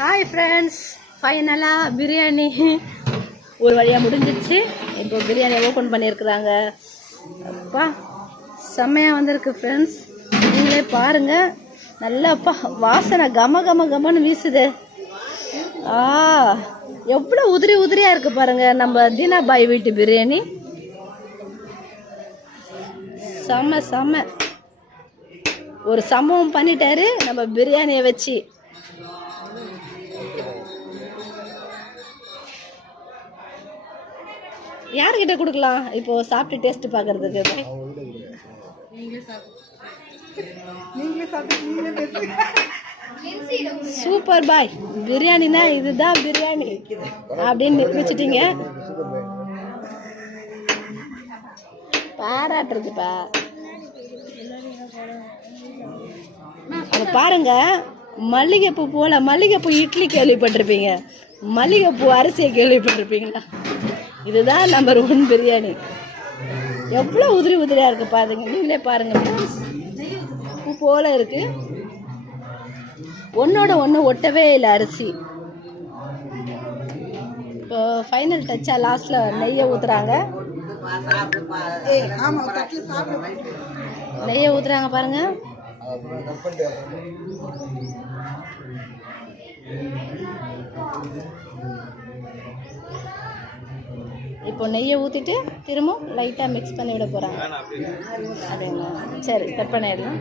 Hi friends, ஃபைனலாக பிரியாணி ஒரு வழியாக முடிஞ்சிடுச்சு. இப்போ பிரியாணி ஓப்பன் பண்ணியிருக்கிறாங்க. அப்பா செம்மையாக வந்திருக்கு ஃப்ரெண்ட்ஸ், நீங்களே பாருங்கள். நல்லா அப்பா வாசனை கம கம கமன்னு வீசுது. எவ்வளோ உதிரி உதிரியாக இருக்குது பாருங்கள் நம்ம தீனாபாய் வீட்டு பிரியாணி. செம்ம செம்ம ஒரு சம்பவம் பண்ணிட்டாரு நம்ம பிரியாணியை வச்சு. யார்கிட்ட கொடுக்கலாம் இப்போ சாப்பிட்டு டேஸ்ட் பார்க்கறதுக்கு? சூப்பர் பாய், பிரியாணினா இதுதான் பிரியாணி அப்படின்னு நிரூபிச்சிட்டீங்க. பாராட்டுறதுப்பா. அதை பாருங்க, மல்லிகைப்பூ போல மல்லிகைப்பூ இட்லி கேள்விப்பட்டிருப்பீங்க, மல்லிகைப்பூ அரிசியை கேள்விப்பட்டிருப்பீங்களா? இதுதான் நம்பர் 1 பிரியாணி. எவ்வளோ உதிரி உதிரியாக இருக்குது பாருங்க, நீங்களே பாருங்க. பூ போல இருக்கு, ஒன்னோட ஒன்று ஒட்டவே இல்லை அரிசி. இப்போ ஃபைனல் டச்சாக லாஸ்ட்டில் நெய்யை ஊற்றுறாங்க. நெய்யை ஊற்றுறாங்க பாருங்க. இப்போ நெய்யை ஊற்றிட்டு திரும்ப லைட்டாக மிக்ஸ் பண்ணி விட போகிறாங்க. சரி, கட் பண்ணிடலாம்.